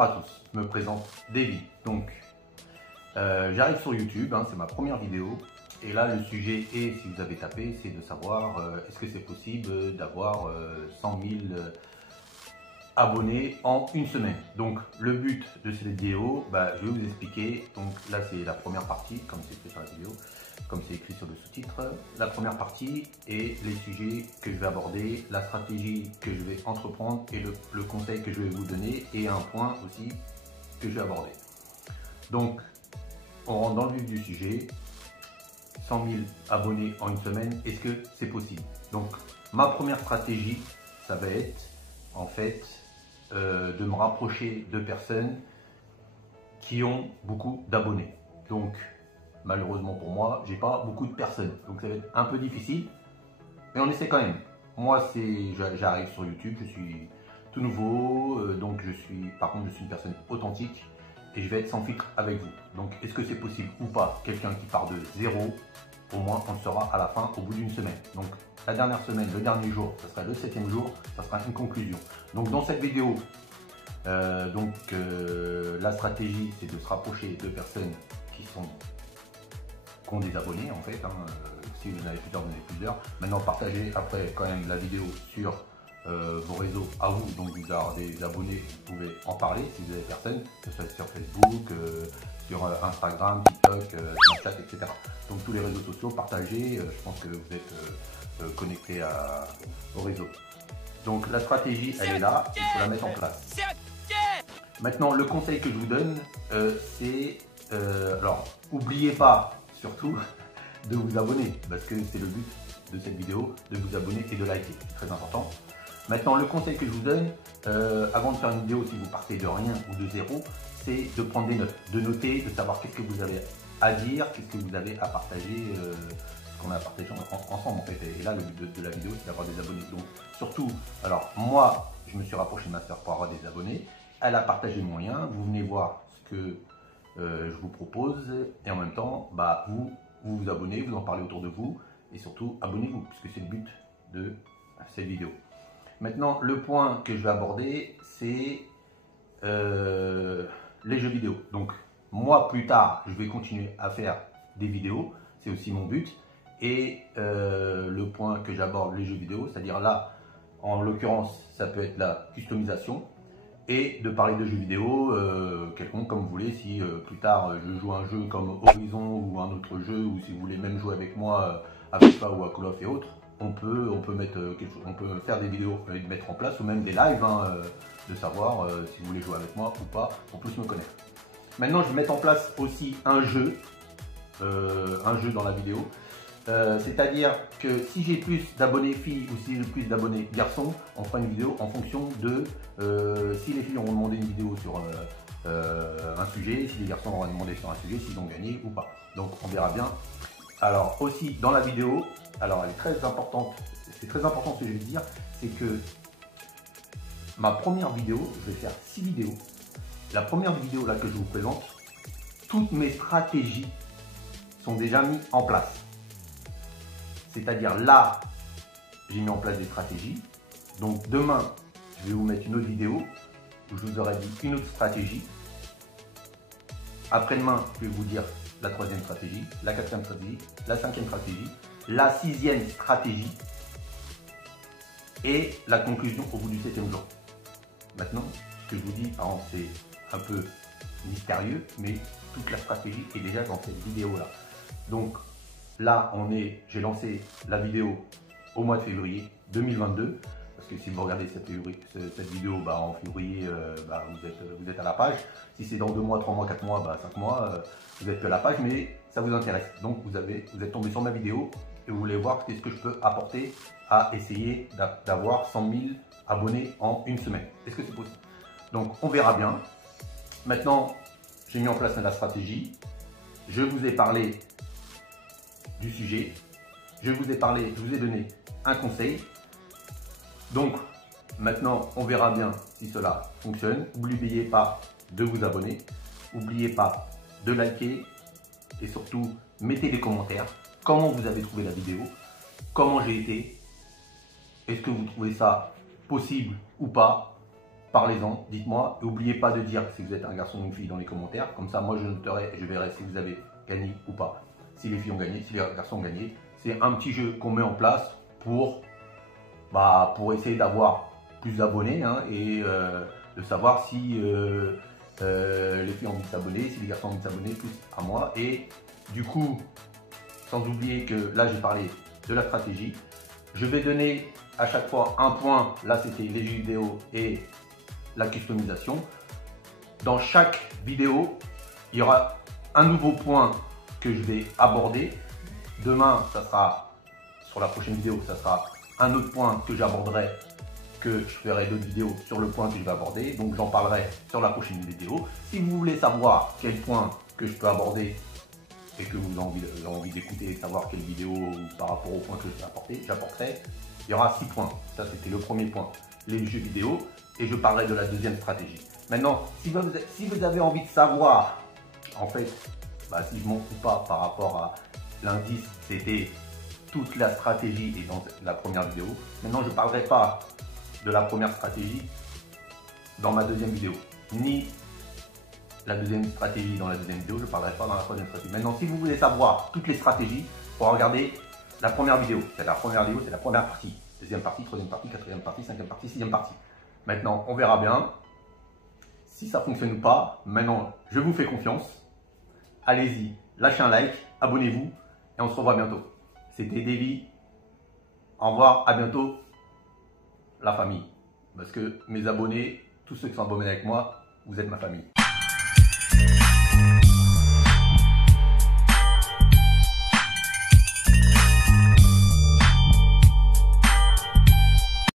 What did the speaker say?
Bonjour à tous, je me présente Davy. Donc, j'arrive sur YouTube, c'est ma première vidéo. Et là, le sujet est, si vous avez tapé, c'est de savoir est-ce que c'est possible d'avoir 100 000 abonnés en une semaine. Donc, le but de cette vidéo, je vais vous expliquer. Donc là, c'est la première partie, comme c'est écrit sur la vidéo, comme c'est écrit sur le sous-titre. La première partie est les sujets que je vais aborder, la stratégie que je vais entreprendre et le conseil que je vais vous donner et un point aussi que je vais aborder. Donc, on rentre dans le vif du sujet. 100 000 abonnés en une semaine, est-ce que c'est possible? Donc, ma première stratégie, ça va être en fait de me rapprocher de personnes qui ont beaucoup d'abonnés. Donc, malheureusement pour moi, j'ai pas beaucoup de personnes, donc ça va être un peu difficile, mais on essaie quand même. Moi, j'arrive sur YouTube, je suis tout nouveau, donc par contre, je suis une personne authentique et je vais être sans filtre avec vous. Donc, est-ce que c'est possible ou pas? Quelqu'un qui part de zéro, au moins, on le saura à la fin, au bout d'une semaine. Donc, la dernière semaine, le dernier jour, ça sera le 7e jour, ça sera une conclusion. Donc, dans cette vidéo, la stratégie, c'est de se rapprocher de personnes qui ont des abonnés, en fait. Si vous en avez plusieurs, vous en avez plusieurs. Maintenant, partagez après quand même la vidéo sur vos réseaux à vous, donc vous avez des abonnés, vous pouvez en parler si vous avez personne, que ce soit sur Facebook, sur Instagram, TikTok, Snapchat, etc. Donc tous les réseaux sociaux, partagez, je pense que vous êtes connectés au réseau. Donc la stratégie, elle est là, il faut la mettre en place. Maintenant, le conseil que je vous donne, c'est, alors, n'oubliez pas, surtout, de vous abonner, parce que c'est le but de cette vidéo, de vous abonner et de liker, c'est très important. Maintenant, le conseil que je vous donne, avant de faire une vidéo, si vous partez de rien ou de zéro, c'est de prendre des notes, de noter, de savoir qu'est-ce que vous avez à dire, qu'est-ce que vous avez à partager, ce qu'on a partagé ensemble en fait. Et là, le but de la vidéo, c'est d'avoir des abonnés. Donc, surtout, alors moi, je me suis rapproché de ma soeur pour avoir des abonnés. Elle a partagé mon lien. Vous venez voir ce que je vous propose et en même temps, vous vous abonnez, vous en parlez autour de vous et surtout, abonnez-vous puisque c'est le but de cette vidéo. Maintenant, le point que je vais aborder, c'est les jeux vidéo. Donc, moi, plus tard, je vais continuer à faire des vidéos. C'est aussi mon but. Et le point que j'aborde, les jeux vidéo, c'est-à-dire là, en l'occurrence, ça peut être la customisation et de parler de jeux vidéo quelconque comme vous voulez. Si plus tard, je joue un jeu comme Horizon ou un autre jeu, ou si vous voulez même jouer avec moi à FIFA ou à Call of et autres, on peut mettre quelque chose, on peut faire des vidéos et de mettre en place ou même des lives, de savoir si vous voulez jouer avec moi ou pas pour plus me connaître. Maintenant, je vais mettre en place aussi un jeu dans la vidéo. C'est-à-dire que si j'ai plus d'abonnés filles ou si j'ai plus d'abonnés garçons, on fera une vidéo en fonction de si les filles auront demandé une vidéo sur un sujet, si les garçons auront demandé sur un sujet, s'ils ont gagné ou pas. Donc on verra bien. Alors aussi dans la vidéo, alors elle est très importante, c'est très important ce que je vais dire, c'est que ma première vidéo, je vais faire 6 vidéos. La première vidéo là que je vous présente, toutes mes stratégies sont déjà mises en place. C'est-à-dire là, j'ai mis en place des stratégies. Donc demain, je vais vous mettre une autre vidéo où je vous aurai dit une autre stratégie. Après-demain, je vais vous dire la 3e stratégie, la 4e stratégie, la 5e stratégie, la 6e stratégie et la conclusion au bout du 7e jour. Maintenant, ce que je vous dis, c'est un peu mystérieux, mais toute la stratégie est déjà dans cette vidéo-là. Donc là, j'ai lancé la vidéo au mois de février 2022. Parce que si vous regardez cette vidéo en février, vous êtes à la page. Si c'est dans 2 mois, 3 mois, 4 mois, 5 mois, vous êtes que à la page, mais ça vous intéresse. Donc vous êtes tombé sur ma vidéo et vous voulez voir qu'est-ce que je peux apporter à essayer d'avoir 100 000 abonnés en une semaine. Est-ce que c'est possible? Donc on verra bien. Maintenant, j'ai mis en place la stratégie. Je vous ai parlé du sujet. Je vous ai donné un conseil. Donc, maintenant, on verra bien si cela fonctionne. N'oubliez pas de vous abonner. N'oubliez pas de liker. Et surtout, mettez des commentaires. Comment vous avez trouvé la vidéo? Comment j'ai été? Est-ce que vous trouvez ça possible ou pas? parlez-en, dites-moi. N'oubliez pas de dire si vous êtes un garçon ou une fille dans les commentaires. Comme ça, moi, je noterai et je verrai si vous avez gagné ou pas. Si les filles ont gagné, si les garçons ont gagné. C'est un petit jeu qu'on met en place pour essayer d'avoir plus d'abonnés hein, et de savoir si les filles ont envie de s'abonner, si les garçons ont envie de s'abonner plus à moi. Et du coup, sans oublier que là, j'ai parlé de la stratégie. Je vais donner à chaque fois un point. Là, c'était les jeux vidéo et la customisation. Dans chaque vidéo, il y aura un nouveau point que je vais aborder. Demain, ça sera, sur la prochaine vidéo, ça sera un autre point que j'aborderai, que je ferai d'autres vidéos sur le point que je vais aborder. Donc, j'en parlerai sur la prochaine vidéo. Si vous voulez savoir quel point que je peux aborder et que vous avez envie d'écouter et de savoir quelle vidéo par rapport au point que j'apporterai, il y aura 6 points. Ça, c'était le premier point, les jeux vidéo, et je parlerai de la deuxième stratégie. Maintenant, si vous avez envie de savoir, en fait, si je m'en fous pas par rapport à l'indice, c'était toute la stratégie et dans la première vidéo. Maintenant, je ne parlerai pas de la première stratégie dans ma deuxième vidéo, ni la deuxième stratégie dans la deuxième vidéo, je ne parlerai pas dans la troisième stratégie. Maintenant, si vous voulez savoir toutes les stratégies, il faut regarder la première vidéo. C'est la première vidéo, c'est la première partie. Deuxième partie, troisième partie, quatrième partie, cinquième partie, sixième partie. Maintenant, on verra bien si ça fonctionne ou pas. Maintenant, je vous fais confiance. Allez-y, lâchez un like, abonnez-vous et on se revoit bientôt. C'était Davy. Au revoir, à bientôt, la famille. Parce que mes abonnés, tous ceux qui sont abonnés avec moi, vous êtes ma famille.